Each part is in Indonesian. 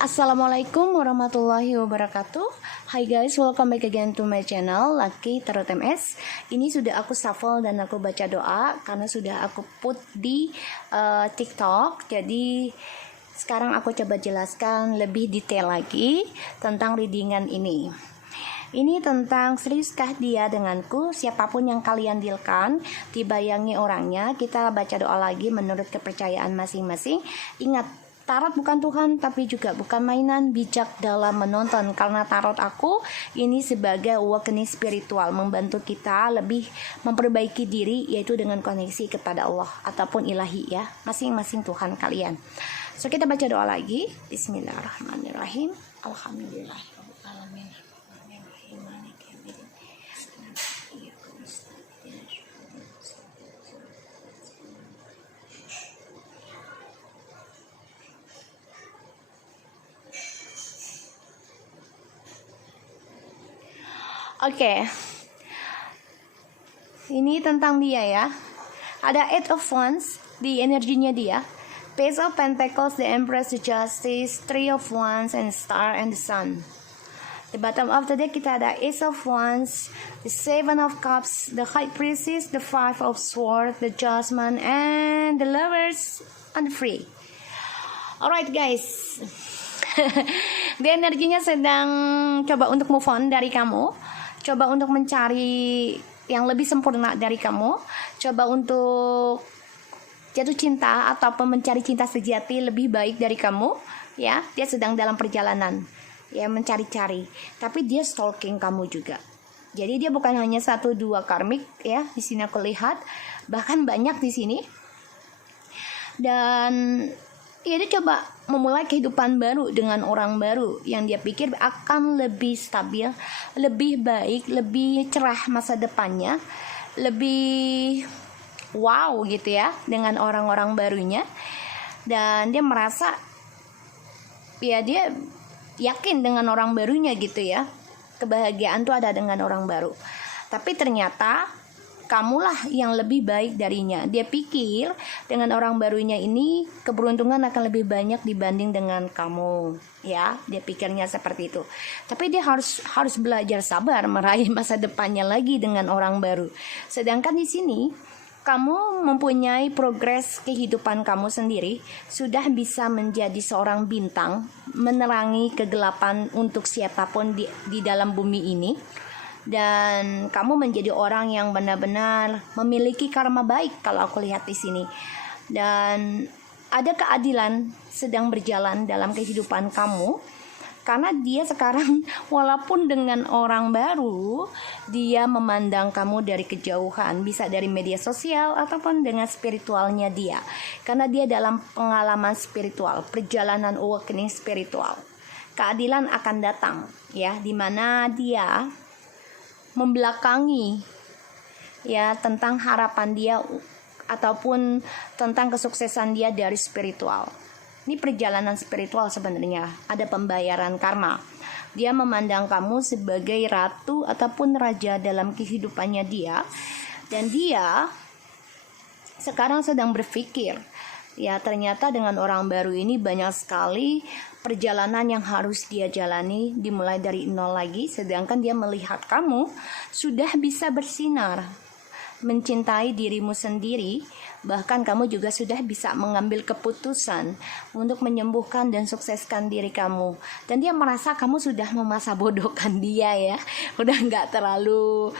Assalamualaikum warahmatullahi wabarakatuh. Hi guys, welcome back again to my channel Lucky Tarot MS. Ini sudah aku shuffle dan aku baca doa karena sudah aku put di TikTok. Jadi sekarang aku coba jelaskan lebih detail lagi tentang readingan ini. Ini tentang seriuskah dia denganku, siapapun yang kalian dealkan, dibayangi orangnya. Kita baca doa lagi menurut kepercayaan masing-masing. Ingat, tarot bukan Tuhan, tapi juga bukan mainan. Bijak dalam menonton, karena tarot aku ini sebagai awakening spiritual, membantu kita lebih memperbaiki diri, yaitu dengan koneksi kepada Allah ataupun ilahi ya, masing-masing Tuhan kalian. So kita baca doa lagi. Bismillahirrahmanirrahim. Alhamdulillahirrahmanirrahim. Oke, ini tentang dia ya. Ada Eight of Wands di energinya dia, Page of Pentacles, the Empress, the Justice, Three of Wands, and Star and the Sun. Di bottom of the deck kita ada Ace of Wands, the Seven of Cups, the High Priestess, the Five of Swords, the Judgment, and the Lovers, and the Free. Alright guys, dia energinya sedang coba untuk move on dari kamu, coba untuk mencari yang lebih sempurna dari kamu, coba untuk jatuh cinta ataupun mencari cinta sejati lebih baik dari kamu ya. Dia sedang dalam perjalanan ya, mencari-cari, tapi dia stalking kamu juga. Jadi dia bukan hanya 1-2 karmik ya, di sini aku lihat bahkan banyak di sini. Dan ya, dia coba memulai kehidupan baru dengan orang baru yang dia pikir akan lebih stabil, lebih baik, lebih cerah masa depannya, lebih wow gitu ya dengan orang-orang barunya. Dan dia merasa ya, dia yakin dengan orang barunya gitu ya. Kebahagiaan tuh ada dengan orang baru. Tapi ternyata kamulah yang lebih baik darinya. Dia pikir dengan orang barunya ini keberuntungan akan lebih banyak dibanding dengan kamu ya. Dia pikirnya seperti itu. Tapi dia harus belajar sabar meraih masa depannya lagi dengan orang baru. Sedangkan di sini kamu mempunyai progres kehidupan kamu sendiri, sudah bisa menjadi seorang bintang, menerangi kegelapan untuk siapapun di dalam bumi ini. Dan kamu menjadi orang yang benar-benar memiliki karma baik kalau aku lihat di sini. Dan ada keadilan sedang berjalan dalam kehidupan kamu, karena dia sekarang walaupun dengan orang baru, dia memandang kamu dari kejauhan, bisa dari media sosial ataupun dengan spiritualnya dia. Karena dia dalam pengalaman spiritual, perjalanan awakening spiritual. Keadilan akan datang ya, dimana dia membelakangi ya tentang harapan dia ataupun tentang kesuksesan dia dari spiritual. Ini perjalanan spiritual sebenarnya, ada pembayaran karma. Dia memandang kamu sebagai ratu ataupun raja dalam kehidupannya dia, dan dia sekarang sedang berpikir ya, ternyata dengan orang baru ini banyak sekali perjalanan yang harus dia jalani, dimulai dari nol lagi. Sedangkan dia melihat kamu sudah bisa bersinar, mencintai dirimu sendiri, bahkan kamu juga sudah bisa mengambil keputusan untuk menyembuhkan dan sukseskan diri kamu. Dan dia merasa kamu sudah memasa bodohkan dia ya, udah nggak terlalu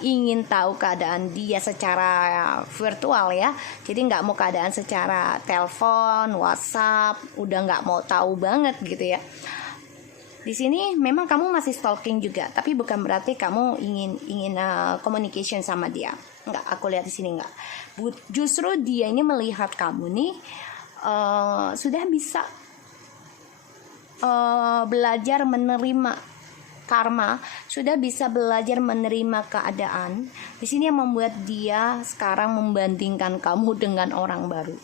ingin tahu keadaan dia secara virtual ya. Jadi nggak mau keadaan secara telepon, WhatsApp, udah nggak mau tahu banget gitu ya. Di sini memang kamu masih stalking juga, tapi bukan berarti kamu ingin communication sama dia. Enggak, aku lihat di sini enggak. Justru dia ini melihat kamu nih sudah bisa belajar menerima karma, sudah bisa belajar menerima keadaan. Di sini yang membuat dia sekarang membandingkan kamu dengan orang baru.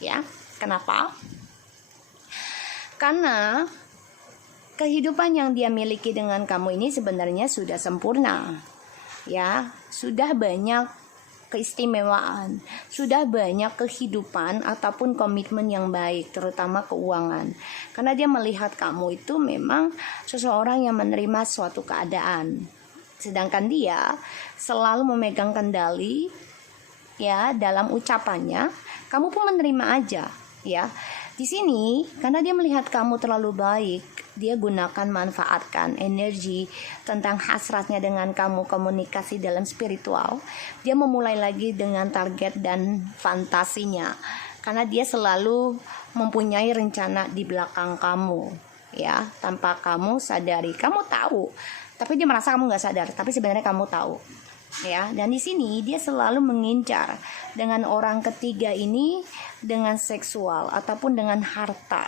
Ya, kenapa? Karena kehidupan yang dia miliki dengan kamu ini sebenarnya sudah sempurna ya, sudah banyak keistimewaan, sudah banyak kehidupan ataupun komitmen yang baik, terutama keuangan. Karena dia melihat kamu itu memang seseorang yang menerima suatu keadaan. Sedangkan dia selalu memegang kendali ya dalam ucapannya, kamu pun menerima aja ya. Di sini karena dia melihat kamu terlalu baik, dia gunakan manfaatkan energi tentang hasratnya dengan kamu, komunikasi dalam spiritual. Dia memulai lagi dengan target dan fantasinya. Karena dia selalu mempunyai rencana di belakang kamu ya, tanpa kamu sadari. Kamu tahu, tapi dia merasa kamu nggak sadar, tapi sebenarnya kamu tahu. Ya, dan di sini dia selalu mengincar dengan orang ketiga ini dengan seksual ataupun dengan harta.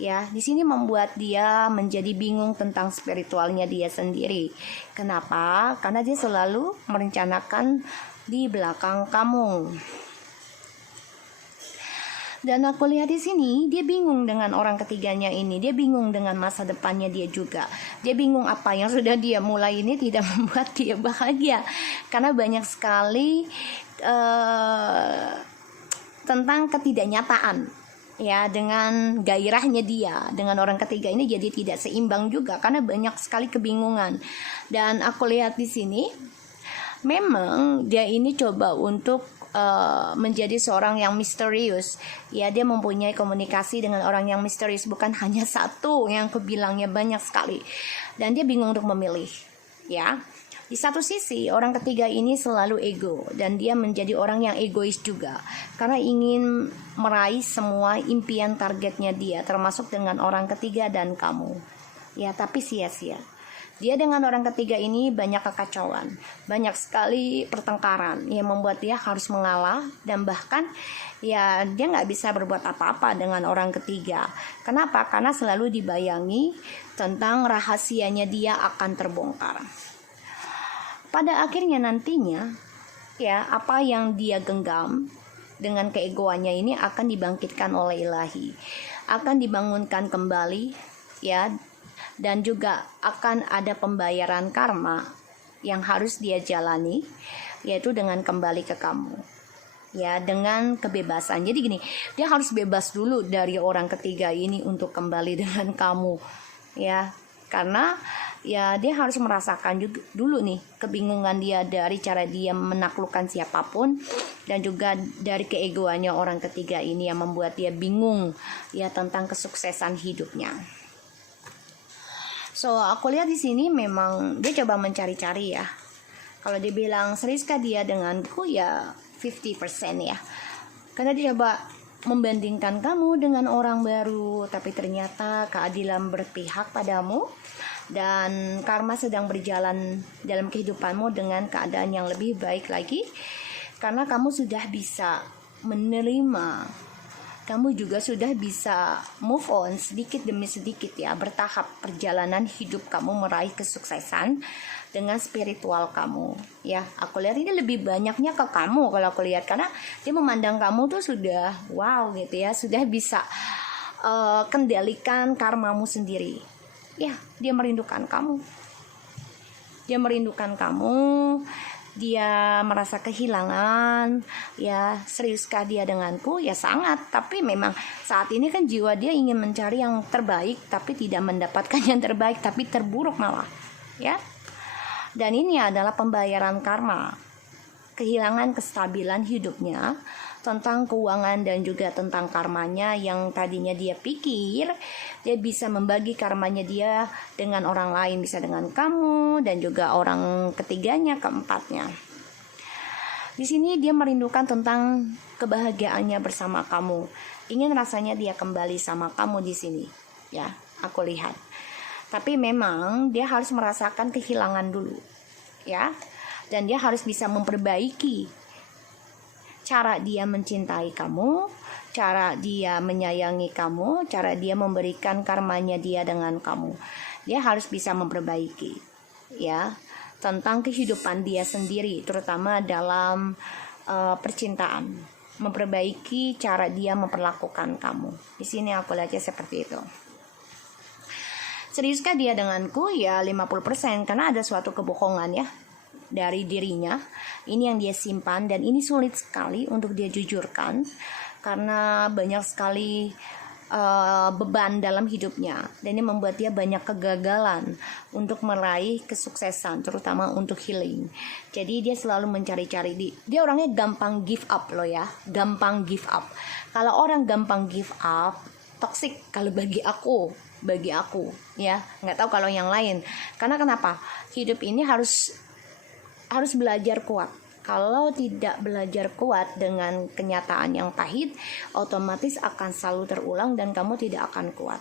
Ya, di sini membuat dia menjadi bingung tentang spiritualnya dia sendiri. Kenapa? Karena dia selalu merencanakan di belakang kamu. Dan aku lihat di sini dia bingung dengan orang ketiganya ini. Dia bingung dengan masa depannya dia juga. Dia bingung apa yang sudah dia mulai ini tidak membuat dia bahagia. Karena banyak sekali tentang ketidaknyataan. Ya, dengan gairahnya dia dengan orang ketiga ini jadi tidak seimbang juga karena banyak sekali kebingungan. Dan aku lihat di sini memang dia ini coba untuk menjadi seorang yang misterius. Ya, dia mempunyai komunikasi dengan orang yang misterius, bukan hanya satu yang aku bilangnya, banyak sekali. Dan dia bingung untuk memilih. Ya, di satu sisi orang ketiga ini selalu ego dan dia menjadi orang yang egois juga karena ingin meraih semua impian targetnya dia, termasuk dengan orang ketiga dan kamu. Ya, tapi sia-sia. Dia dengan orang ketiga ini banyak kekacauan, banyak sekali pertengkaran yang membuat dia harus mengalah dan bahkan ya dia nggak bisa berbuat apa-apa dengan orang ketiga. Kenapa? Karena selalu dibayangi tentang rahasianya dia akan terbongkar. Pada akhirnya nantinya ya apa yang dia genggam dengan keegoannya ini akan dibangkitkan oleh ilahi, akan dibangunkan kembali ya. Dan juga akan ada pembayaran karma yang harus dia jalani, yaitu dengan kembali ke kamu ya, dengan kebebasan. Jadi gini, dia harus bebas dulu dari orang ketiga ini untuk kembali dengan kamu ya, karena ya dia harus merasakan juga dulu nih kebingungan dia dari cara dia menaklukkan siapapun, dan juga dari keegoannya orang ketiga ini yang membuat dia bingung ya tentang kesuksesan hidupnya. So, aku lihat di sini memang dia coba mencari-cari ya. Kalau dibilang seriuskah dia denganku ya 50% ya. Karena dia coba membandingkan kamu dengan orang baru, tapi ternyata keadilan berpihak padamu dan karma sedang berjalan dalam kehidupanmu dengan keadaan yang lebih baik lagi. Karena kamu sudah bisa menerima, kamu juga sudah bisa move on sedikit demi sedikit ya, bertahap perjalanan hidup kamu meraih kesuksesan dengan spiritual kamu ya. Aku lihat ini lebih banyaknya ke kamu kalau aku lihat, karena dia memandang kamu tuh sudah wow gitu ya, sudah bisa kendalikan karmamu sendiri ya. Dia merindukan kamu, dia merasa kehilangan ya. Seriuskah dia denganku? Ya sangat. Tapi memang saat ini kan jiwa dia ingin mencari yang terbaik, tapi tidak mendapatkan yang terbaik, tapi terburuk malah ya. Dan ini adalah pembayaran karma, kehilangan kestabilan hidupnya, tentang keuangan dan juga tentang karmanya yang tadinya dia pikir dia bisa membagi karmanya dia dengan orang lain, bisa dengan kamu dan juga orang ketiganya, keempatnya. Di sini dia merindukan tentang kebahagiaannya bersama kamu, ingin rasanya dia kembali sama kamu di sini ya, aku lihat. Tapi memang dia harus merasakan kehilangan dulu ya, dan dia harus bisa memperbaiki cara dia mencintai kamu, cara dia menyayangi kamu, cara dia memberikan karmanya dia dengan kamu. Dia harus bisa memperbaiki ya tentang kehidupan dia sendiri, terutama dalam percintaan, memperbaiki cara dia memperlakukan kamu. Di sini aku lihatnya seperti itu. Seriuskah dia denganku? Ya 50%, karena ada suatu kebohongan ya. dari dirinya. Ini yang dia simpan, dan ini sulit sekali untuk dia jujurkan karena banyak sekali beban dalam hidupnya, dan ini membuat dia banyak kegagalan untuk meraih kesuksesan, terutama untuk healing. Jadi dia selalu mencari-cari, dia orangnya gampang give up loh ya, gampang give up. Kalau orang gampang give up, toxic kalau bagi aku ya, nggak tahu kalau yang lain. Karena kenapa? Hidup ini harus belajar kuat. Kalau tidak belajar kuat dengan kenyataan yang pahit, otomatis akan selalu terulang dan kamu tidak akan kuat.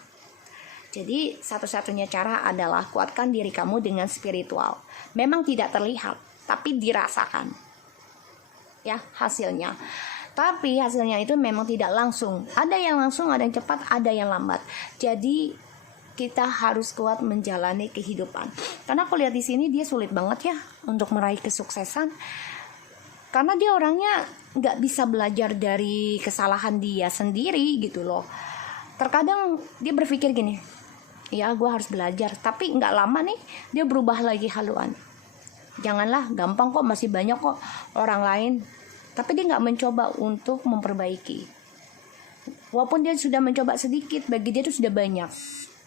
Jadi satu-satunya cara adalah kuatkan diri kamu dengan spiritual. Memang tidak terlihat, tapi dirasakan ya hasilnya. Tapi hasilnya itu memang tidak langsung. Ada yang langsung, ada yang cepat, ada yang lambat. Jadi kita harus kuat menjalani kehidupan. Karena aku lihat di sini dia sulit banget ya untuk meraih kesuksesan. Karena dia orangnya nggak bisa belajar dari kesalahan dia sendiri gitu loh. Terkadang dia berpikir gini, ya gue harus belajar, tapi nggak lama nih dia berubah lagi haluan. Janganlah, gampang kok, masih banyak kok orang lain. Tapi dia nggak mencoba untuk memperbaiki. Walaupun dia sudah mencoba sedikit, bagi dia itu sudah banyak.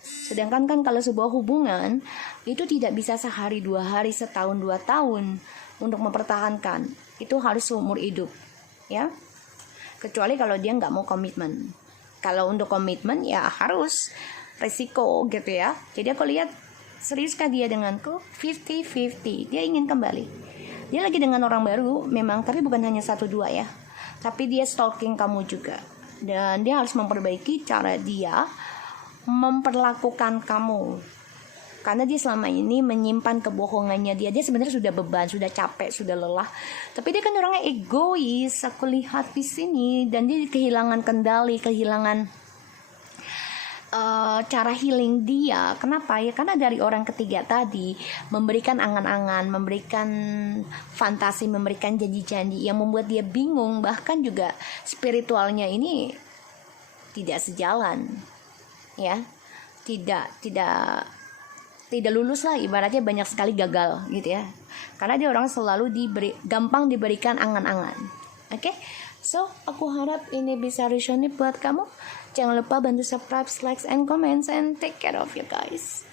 Sedangkan kan kalau sebuah hubungan itu tidak bisa sehari, 2 hari, setahun, 2 tahun untuk mempertahankan. Itu harus seumur hidup ya, kecuali kalau dia nggak mau komitmen. Kalau untuk komitmen ya harus resiko gitu ya. Jadi aku lihat seriuskah dia denganku, 50-50. Dia ingin kembali, dia lagi dengan orang baru memang, tapi bukan hanya 1-2 ya, tapi dia stalking kamu juga. Dan dia harus memperbaiki cara dia memperlakukan kamu, karena dia selama ini menyimpan kebohongannya dia sebenarnya sudah beban, sudah capek, sudah lelah. Tapi dia kan orangnya egois, aku lihat di sini, dan dia kehilangan kendali, kehilangan cara healing dia. Kenapa ya? Karena dari orang ketiga tadi memberikan angan-angan, memberikan fantasi, memberikan janji-janji yang membuat dia bingung. Bahkan juga spiritualnya ini tidak sejalan ya, tidak lulus lah, ibaratnya banyak sekali gagal gitu ya. Karena dia orang selalu gampang diberikan angan-angan. Oke? So, aku harap ini bisa resonate buat kamu. Jangan lupa bantu subscribe, like, and comment, and take care of you guys.